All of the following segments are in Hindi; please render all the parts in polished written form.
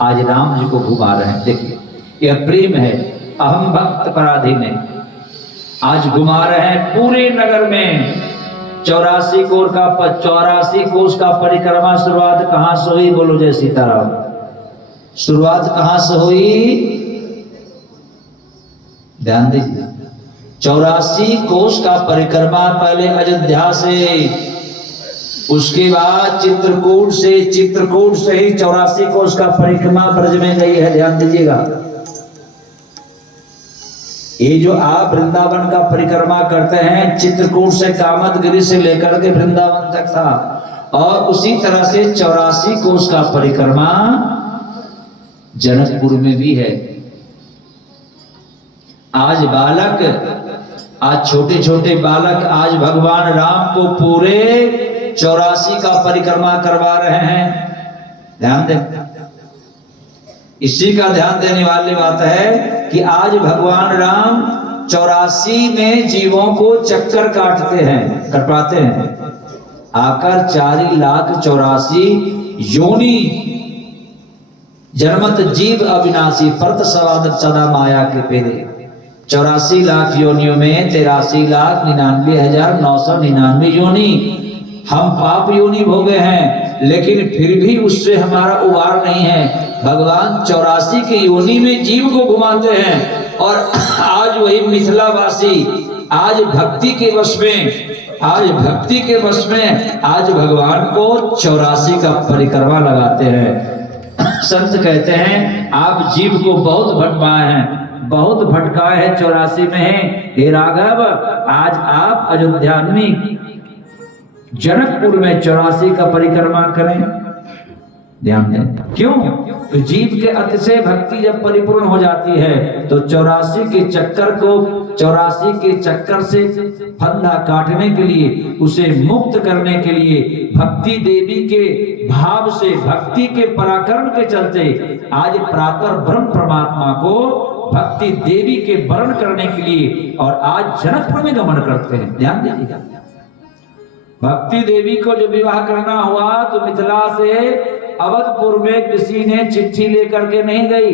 आज राम जी को घुमा रहे हैं। देखिए यह प्रेम है, अहम भक्त पराधीन है। आज घुमा रहे हैं पूरे नगर में 84 कोष का परिक्रमा। शुरुआत कहां से हुई? बोलो जय सीताराम। शुरुआत कहां से हुई? ध्यान दीजिए, 84 कोष का परिक्रमा पहले अयोध्या से, उसके बाद चित्रकूट से ही 84 कोष का परिक्रमा ब्रज में गई है। ध्यान दीजिएगा, ये जो आप वृंदावन का परिक्रमा करते हैं, चित्रकूट से कामदगिरी से लेकर के वृंदावन तक था, और उसी तरह से 84 कोष का परिक्रमा जनकपुर में भी है। आज छोटे छोटे बालक आज भगवान राम को पूरे 84 का परिक्रमा करवा रहे हैं। ध्यान दें, इसी का ध्यान देने वाली बात है कि आज भगवान राम 84 में जीवों को चक्कर कटवाते हैं। आकर 4,84,000 योनि जन्मत जीव अविनाशी परत सदा माया के पेरे। 84 लाख योनियों में 83,99,999 योनि हम पाप योनि भोगे हैं, लेकिन फिर भी उससे हमारा उबार नहीं है। भगवान 84 की योनि में जीव को घुमाते हैं, और आज वही मिथिलावासी आज भक्ति के वश में आज भगवान को 84 का परिक्रमा लगाते हैं। संत कहते हैं आप जीव को बहुत भटकाए हैं, बहुत भटकाए हैं 84 में। हे राघव, आज आप अयोध्या में जनकपुर में 84 का परिक्रमा करें। ध्यान दें, क्यों? तो जीव के अतिशय भक्ति जब परिपूर्ण हो जाती है तो 84 के चक्कर से फंदा काटने के लिए, उसे मुक्त करने के लिए, भक्ति देवी के भाव से, भक्ति के पराक्रम के चलते आज प्रातः ब्रह्म परमात्मा को भक्ति देवी के वर्ण करने के लिए और आज जनकपुर में गमन करते हैं। ध्यान दीजिएगा, भक्ति देवी को जब विवाह करना हुआ तो मिथिला से अवधपुर में किसी ने चिट्ठी लेकर के नहीं गई,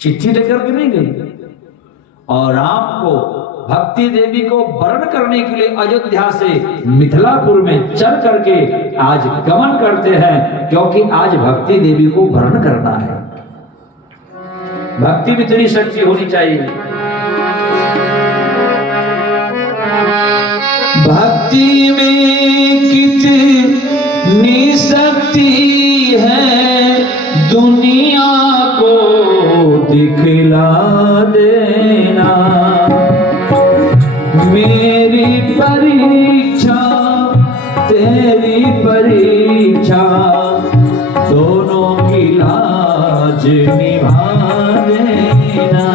चिट्ठी लेकर के नहीं गई, और राम को भक्ति देवी को वर्ण करने के लिए अयोध्या से मिथिलापुर में चल करके आज गमन करते हैं, क्योंकि आज भक्ति देवी को वर्ण करना है। भक्ति में इतनी शक्ति होनी चाहिए। भक्ति में कितनी शक्ति है, दुनिया को दिखला देना। मेरी परीक्षा तेरी परीक्षा, दोनों की लाज निभा देना,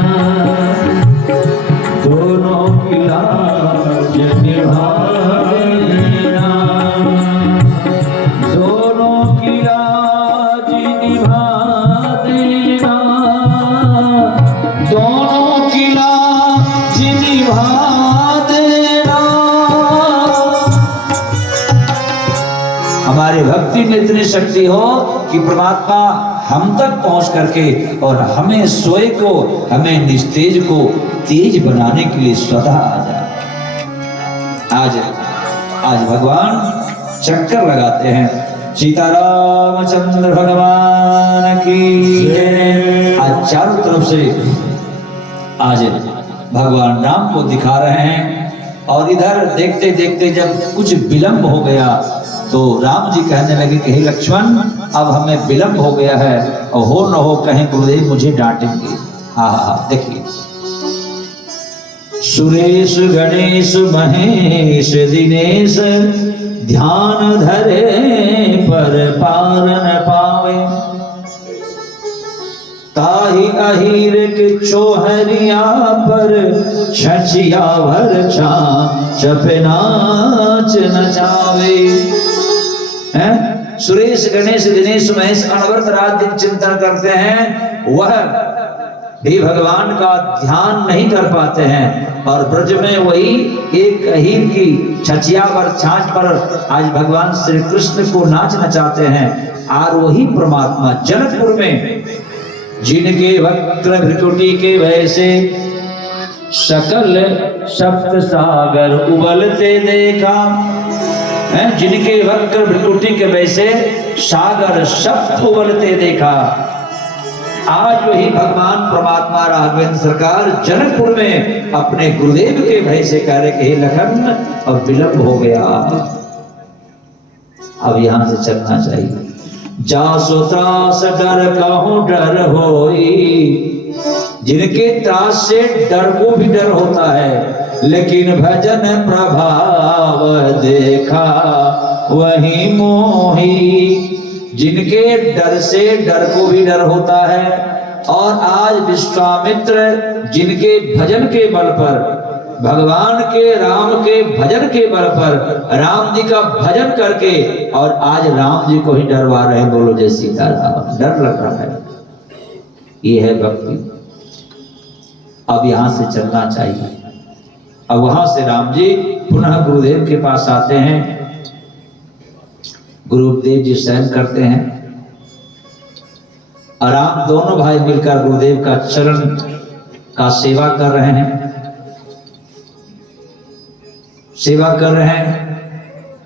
दोनों की लाज निभा देना, दोनों की लाज निभा देना, दोनों की लाज निभा देना। हमारी भक्ति में इतनी शक्ति हो कि परमात्मा हम तक पहुंच करके और हमें सोए को, हमें निस्तेज को तेज बनाने के लिए स्वतः आ जाए। आज भगवान चक्कर लगाते हैं। सीतारामचंद्र भगवान की जय। आज चारों तरफ से आज भगवान राम को दिखा रहे हैं, और इधर देखते देखते जब कुछ विलंब हो गया तो राम जी कहने लगे कि हे लक्ष्मण, अब हमें विलंब हो गया है, और हो न हो कहीं गुरुदेव मुझे डांटेंगे। हाँ, देखिए, सुरेश गणेश महेश दिनेश, ध्यान धरे पर पार न पावे, ताही अहीर के चोहरिया पर छछिया भर चपे नाच नचावे। सुरेश गणेश दिनेश महेश अनवरत रात दिन चिंतन करते हैं, वह भी भगवान का ध्यान नहीं कर पाते हैं, और ब्रज में वही एक हीर की छचिया पर छाछ पर आज भगवान श्री कृष्ण को नाच नचाते हैं। और वही परमात्मा जनकपुर में जिनके वक्र भ्रिकुटी के वैसे सकल सप्त सागर उबलते देखा, जिनके वक्र भ्रिकुटी के वैसे सागर सप्त उबलते देखा। आज वही भगवान परमात्मा राघवेंद्र सरकार जनकपुर में अपने गुरुदेव के भय से कह रहे कि हे लखन अब विलंब हो गया, अब यहां से चलना चाहिए। जासो त्रास डर कहूं डर होई, जिनके त्रास से डर को भी डर होता है, लेकिन भजन प्रभाव देखा वही मोही। जिनके डर से डर को भी डर होता है, और आज विश्वामित्र जिनके भजन के बल पर, भगवान के राम के भजन के बल पर राम जी का भजन करके, और आज राम जी को ही डरवा रहे हैं। बोलो जय सीताराम। डर लग रहा है, ये है भक्ति। अब यहां से चलना चाहिए। अब वहां से राम जी पुनः गुरुदेव के पास आते हैं। गुरुदेव जी शयन करते हैं, और आप दोनों भाई मिलकर गुरुदेव का चरण का सेवा कर रहे हैं, सेवा कर रहे हैं।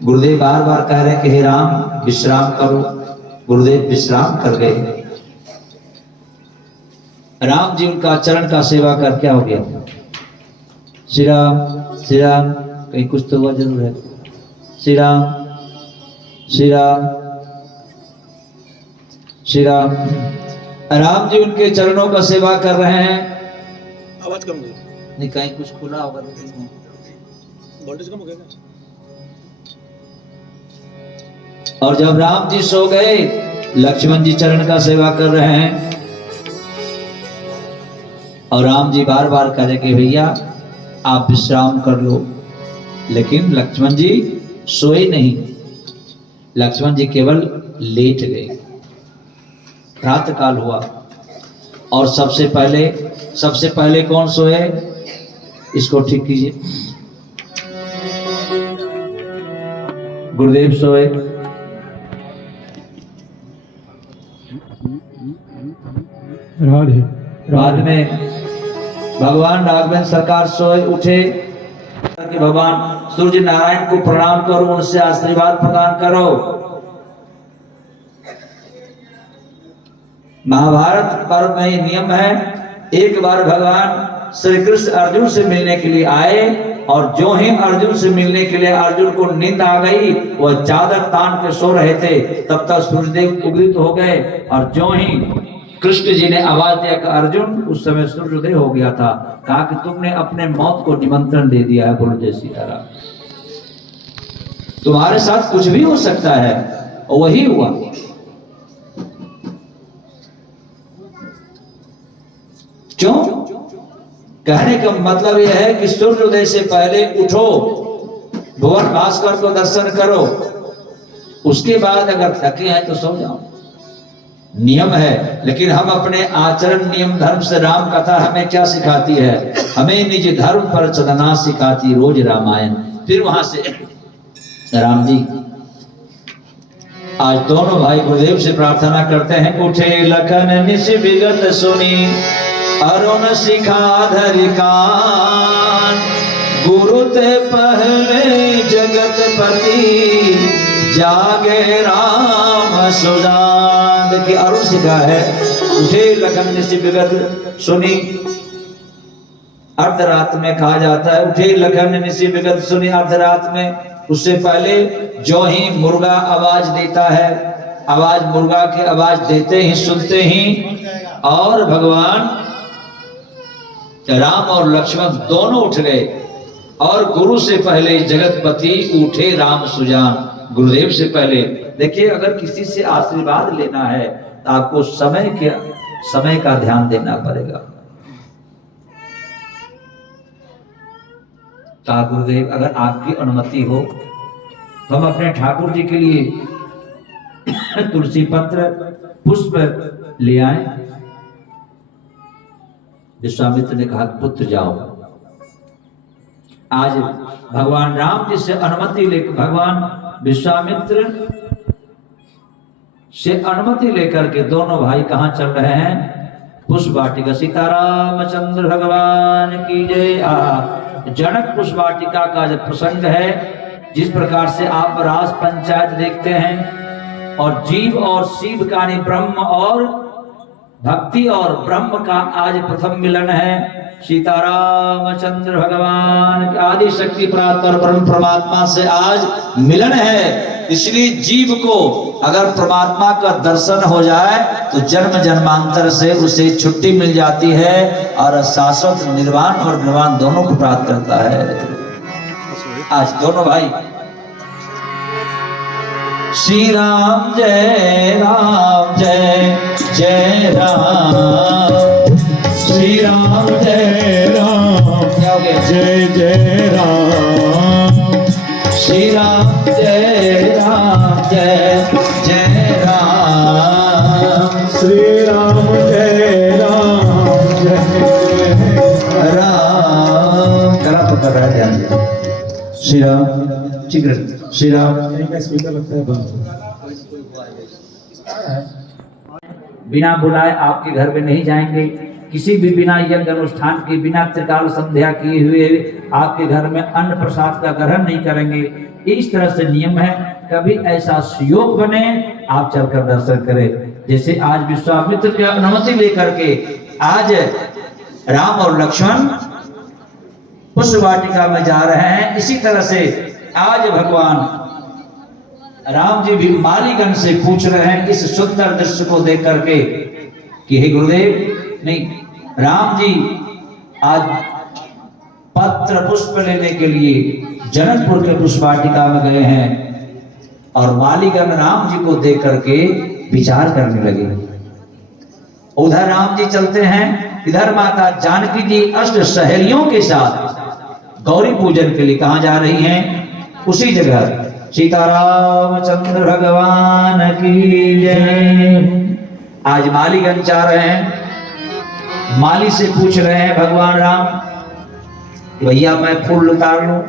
गुरुदेव बार बार कह रहे हैं कि हे राम विश्राम करो। गुरुदेव विश्राम कर गए। राम जी उनका चरण का सेवा कर क्या हो गया? श्री राम श्री राम, कहीं कुछ तो हुआ जरूर है। श्री राम श्री राम श्री राम। राम जी उनके चरणों का सेवा कर रहे हैं। आवाज कम दो। नहीं, कहीं कुछ खुला होगा तो वोल्टेज कम हो गया। और जब राम जी सो गए, लक्ष्मण जी चरण का सेवा कर रहे हैं, और राम जी बार बार कह रहे कि भैया आप विश्राम कर लो, लेकिन लक्ष्मण जी सोए नहीं। लक्ष्मण जी केवल लेट गए। रात काल हुआ, और सबसे पहले कौन सोए? इसको ठीक कीजिए। गुरुदेव सोए। बाद में भगवान राघवेंद्र सरकार सोए उठे कि भगवान सूर्य नारायण को प्रणाम करो, उनसे आशीर्वाद प्रदान करो। महाभारत पर्व में ये नियम है, एक बार भगवान श्री कृष्ण अर्जुन से मिलने के लिए आए, और जो ही अर्जुन से मिलने के लिए अर्जुन को नींद आ गई, वह चादर तान के सो रहे थे, तब तक सूर्यदेव उदित हो गए। और जो ही कृष्ण जी ने आवाज दिया कि अर्जुन, उस समय सूर्योदय हो गया था। कहा कि तुमने अपने मौत को निमंत्रण दे दिया है। बोलो जय सीताराम। तुम्हारे साथ कुछ भी हो सकता है, और वही हुआ। क्यों? कहने का मतलब यह है कि सूर्योदय से पहले उठो, भुवन भास्कर को दर्शन करो, उसके बाद अगर थके हैं तो सो जाओ। नियम है, लेकिन हम अपने आचरण नियम धर्म से, राम कथा हमें क्या सिखाती है? हमें निज धर्म पर चलना सिखाती रोज रामायण। फिर वहां से राम जी आज दोनों भाई गुरुदेव से प्रार्थना करते हैं। उठे लखन निश विगत सुनी, अरुण शिखाधरि कान, गुरु ते पहले जगतपति, जागे राम सुजान। देखिए अरुण शिखा है। उठे लखन निश विगत सुनी, अर्धरात में कहा जाता है उठे लखन निश विगत सुनी, अर्धरात में। उससे पहले जो ही मुर्गा आवाज देता है, आवाज मुर्गा की आवाज देते ही सुनते ही, और भगवान राम और लक्ष्मण दोनों उठ गए। और गुरु से पहले जगतपति उठे राम सुजान। गुरुदेव से पहले देखिए, अगर किसी से आशीर्वाद लेना है तो आपको समय का ध्यान देना पड़ेगा। कहा गुरुदेव अगर आपकी अनुमति हो, हम अपने ठाकुर जी के लिए तुलसी पत्र पुष्प ले आए। विश्वामित्र ने कहा पुत्र जाओ। आज भगवान राम जी से अनुमति लेकर, भगवान विश्वामित्र से अनुमति लेकर के दोनों भाई कहां चल रहे हैं? पुष्प वाटिका। सीतारामचंद्र भगवान की जय। जनक पुष्प वाटिका का जो प्रसंग है, जिस प्रकार से आप रास पंचायत देखते हैं और जीव और शिव का नहीं, ब्रह्म और भक्ति और ब्रह्म का आज प्रथम मिलन है। सीतारामचंद्र भगवान आदि शक्ति प्राप्त और ब्रह्म परमात्मा से आज मिलन है। इसलिए जीव को अगर परमात्मा का दर्शन हो जाए तो जन्म जन्मांतर से उसे छुट्टी मिल जाती है और शाश्वत निर्वाण और निर्वाण दोनों को प्राप्त करता है। आज दोनों भाई श्री राम जय जय राम, श्री राम जय राम, क्या हो गया? जय जय राम, श्री राम जय जय राम, श्री राम जय राम। गला पकड़ रहा है, ध्यान दे। श्री राम, ठीक है, श्री राम। का स्पीकर लगता है बंद। बिना बुलाए आपके घर में नहीं जाएंगे, किसी भी बिना यज्ञ अनुष्ठान के, बिना त्रिकाल संध्या किए हुए आपके घर में अन्न प्रसाद का ग्रहण नहीं करेंगे। इस तरह से नियम है। कभी ऐसा सुयोग बने आप चलकर दर्शन करें। जैसे आज विश्वामित्र की अनुमति लेकर के आज राम और लक्ष्मण पुष्प वाटिका में जा रहे हैं, इसी तरह से आज भगवान राम जी भी मालीगण से पूछ रहे हैं इस सुंदर दृश्य को देख करके कि हे गुरुदेव, नहीं, राम जी आज पत्र पुष्प लेने के लिए जनकपुर के पुष्प वाटिका में गए हैं और मालीगण राम जी को देख करके विचार करने लगे। उधर राम जी चलते हैं, इधर माता जानकी जी अष्ट सहेलियों के साथ गौरी पूजन के लिए कहां जा रही हैं? उसी जगह। सीतारामचंद्र भगवान की जय। आज मालीगण जा रहे हैं, माली से पूछ रहे हैं भगवान राम कि भैया मैं फूल उतार लूं?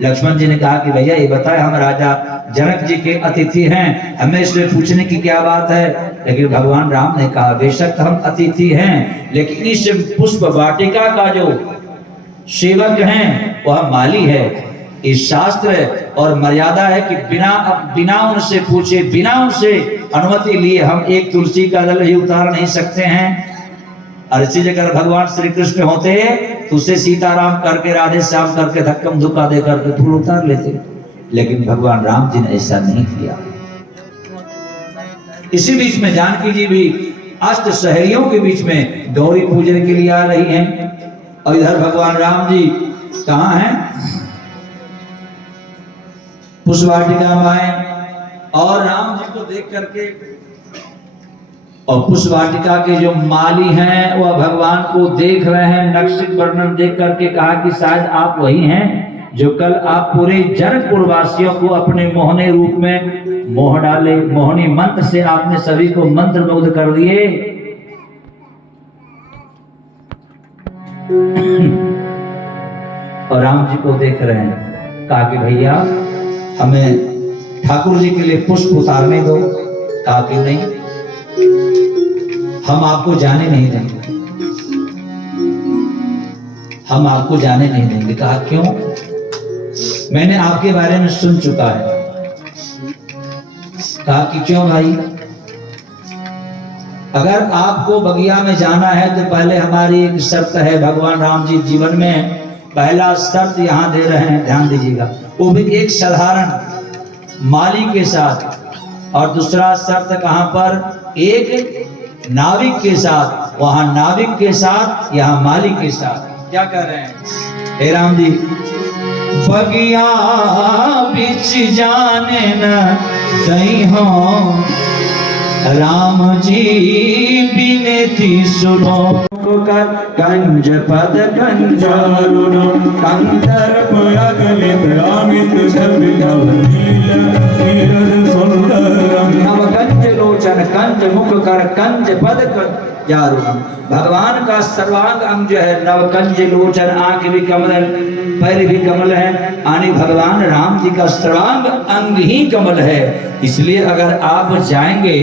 लक्ष्मण जी ने कहा कि भैया ये बताए, हम राजा जनक जी के अतिथि हैं, हमें इसमें पूछने की क्या बात है? लेकिन भगवान राम ने कहा बेशक हम अतिथि हैं, लेकिन इस पुष्प वाटिका का जो सेवक हैं वह माली है। इस शास्त्र और मर्यादा है कि बिना उनसे पूछे, बिना उनसे अनुमति लिए हम एक तुलसी का दल ही उतार नहीं सकते हैं। और इसी जगह भगवान श्री कृष्ण होते तो उसे सीताराम करके, राधे श्याम करके, धक्कम धुक्का दे करके फूल उतार लेते, लेकिन भगवान राम जी ने ऐसा नहीं किया। इसी बीच में जानकी जी भी अष्ट सहेलियों के बीच में गौरी पूजन के लिए आ रही हैं और इधर भगवान राम जी कहाँ हैं? पुष्प वाटिका में आए और राम जी को देख करके, और पुष्प वाटिका के जो माली हैं वह भगवान को देख रहे हैं। नक्श वर्णन देख करके कहा कि शायद आप वही हैं जो कल आप पूरे जनकपुर वासियों को अपने मोहने रूप में मोह डाले, मोहनी मंत्र से आपने सभी को मंत्र मुग्ध कर दिए। और राम जी को देख रहे हैं, कहा कि भैया हमें ठाकुर जी के लिए पुष्प उतारने दो। कहा कि नहीं, हम आपको जाने नहीं देंगे, हम आपको जाने नहीं देंगे। कहा क्यों? मैंने आपके बारे में सुन चुका है। कहा कि क्यों भाई? अगर आपको बगिया में जाना है तो पहले हमारी एक शर्त है। भगवान राम जी जीवन में पहला शर्त यहां दे रहे हैं, ध्यान दीजिएगा, वो भी एक साधारण माली के साथ, और दूसरा शर्त कहां पर? एक नाविक के साथ। वहां नाविक के साथ, यहां माली के साथ। क्या कह रहे हैं? हे राम जी, बगिया बिच जाने न दई हो, राम जी बिनती सुनो। कर कंज पद कंजारुण कंदर्प अगलित अमित छवि नव नील नीरद सुंदरम। नव कंज लोचन कंज पंचमुख कर कंज पद जारुणम। भगवान का सर्वांग अंग जो है नवकंज लोचन, आंख भी कमल है, पैर भी कमल है, यानी भगवान राम जी का सर्वांग अंग ही कमल है। इसलिए अगर आप जाएंगे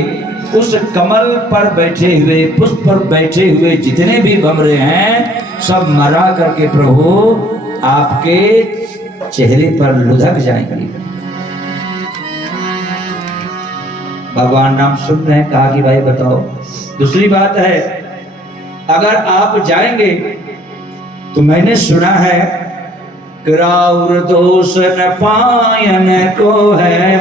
उस कमल पर बैठे हुए, पुष्प पर बैठे हुए जितने भी भंवरे हैं सब मरा करके प्रभु आपके चेहरे पर लुढ़क जाएंगे। भगवान नाम सुन रहे हैं, कहा कि भाई बताओ। दूसरी बात है, अगर आप जाएंगे तो मैंने सुना है राउर दोष न पायन को है।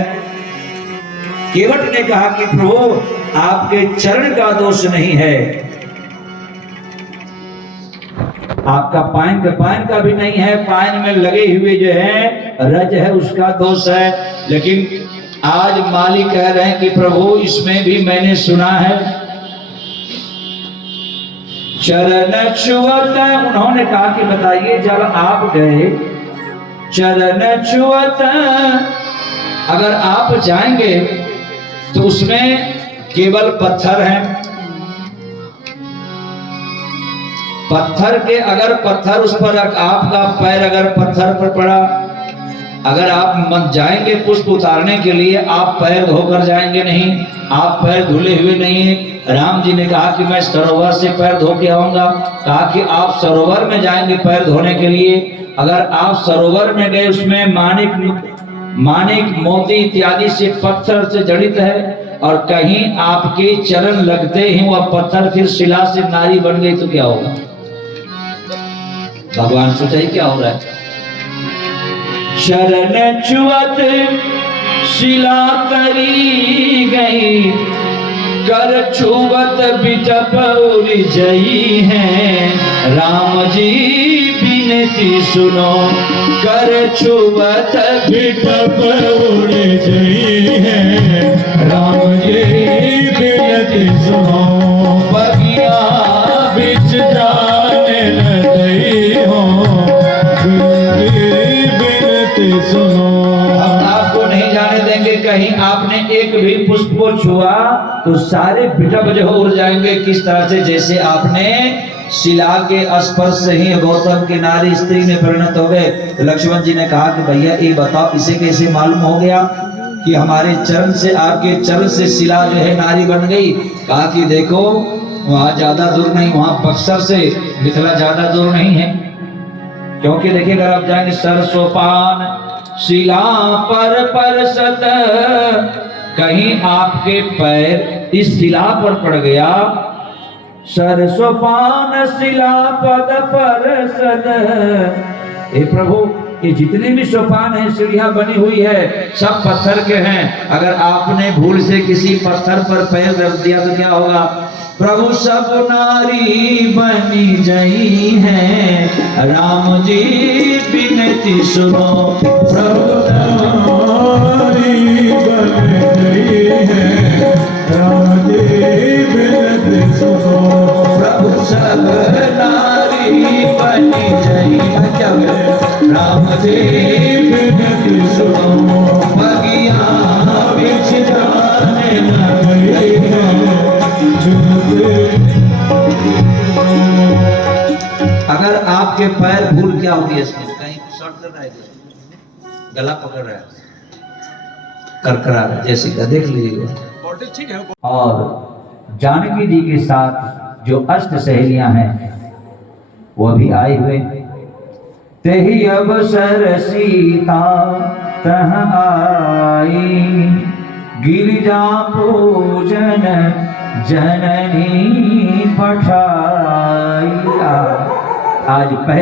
केवट ने कहा कि प्रभु आपके चरण का दोष नहीं है, आपका पायन का भी नहीं है, पायन में लगे हुए जो है रज है उसका दोष है। लेकिन आज माली कह रहे हैं कि प्रभु इसमें भी मैंने सुना है चरण छुअत। उन्होंने कहा कि बताइए जब आप गए चरण छुअत, अगर आप जाएंगे तो उसमें केवल पत्थर हैं, पत्थर के अगर पत्थर उस पर आपका पैर अगर पत्थर पर पड़ा, अगर आप मत जाएंगे पुष्प उतारने के लिए, आप पैर धोकर जाएंगे नहीं, आप पैर धुले हुए नहीं। राम जी ने कहा कि मैं सरोवर से पैर धो के आऊंगा, कहा कि आप सरोवर में जाएंगे पैर धोने के लिए। अगर आप सरोवर में गए उसमें माणिक मोती इत्यादि से पत्थर से जड़ित है और कहीं आपके चरण लगते ही वह पत्थर फिर शिला से नारी बन गई तो क्या होगा? भगवान सोचा ही क्या हो रहा है। शरण छुअत शिला करी गई, कर छुअत बिटप उड़ जई है। राम जी बिनती सुनो, कर छुअत बिटप उड़ जई है। राम जी बिनती सुनो, बगिया बिच जाने न दई हो। बिनती सुनो, हम आपको नहीं जाने देंगे। कहीं आपने एक भी पुष्प को छुआ तो सारे बिटप जो उड़ जाएंगे। किस तरह से? जैसे आपने शिला के स्पर्श से ही गौतम की नारी स्त्री में परिणत हो गए। तो लक्ष्मण जी ने कहा कि भैया ये बताओ इसे कैसे मालूम हो गया कि हमारे चरण से, आपके चरण से शिला जो है नारी बन गई? कहा कि देखो वहां ज्यादा दूर नहीं, वहां बक्सर से मिथिला ज्यादा दूर नहीं है। क्योंकि देखिए अगर आप जाएंगे सरसोपान शिला पर सत, कहीं आपके पैर इस शिला पर पड़ गया। सरसोपान शिला पद पर सद, हे प्रभु ये जितने भी सोपान है, सीढ़ियां बनी हुई है, सब पत्थर के हैं। अगर आपने भूल से किसी पत्थर पर पैर रख दिया तो क्या होगा? प्रभु सब नारी बनी जई है। राम जी बिनती सुनो, प्रभु नारी बन गई है। राम जी बिनती सुनो, प्रभु सब नारी बनी जई है। क्या है? राम जी बिनती सुनो, बगिया बिछ जाने न गई है। अगर आपके पैर भूल क्या होगी इसमें? कहीं शॉर्ट कर रहा है, गला पकड़ रहा है, करकरा रहा है, जैसे का देख लीजिएगा। वोल्टेज ठीक है। और जानकी जी के साथ जो अष्ट सहेलियां हैं वो भी आए हुए। तेहि अवसर सीता तह आई, गिरिजा पूजन जननी पठाई। आज पहले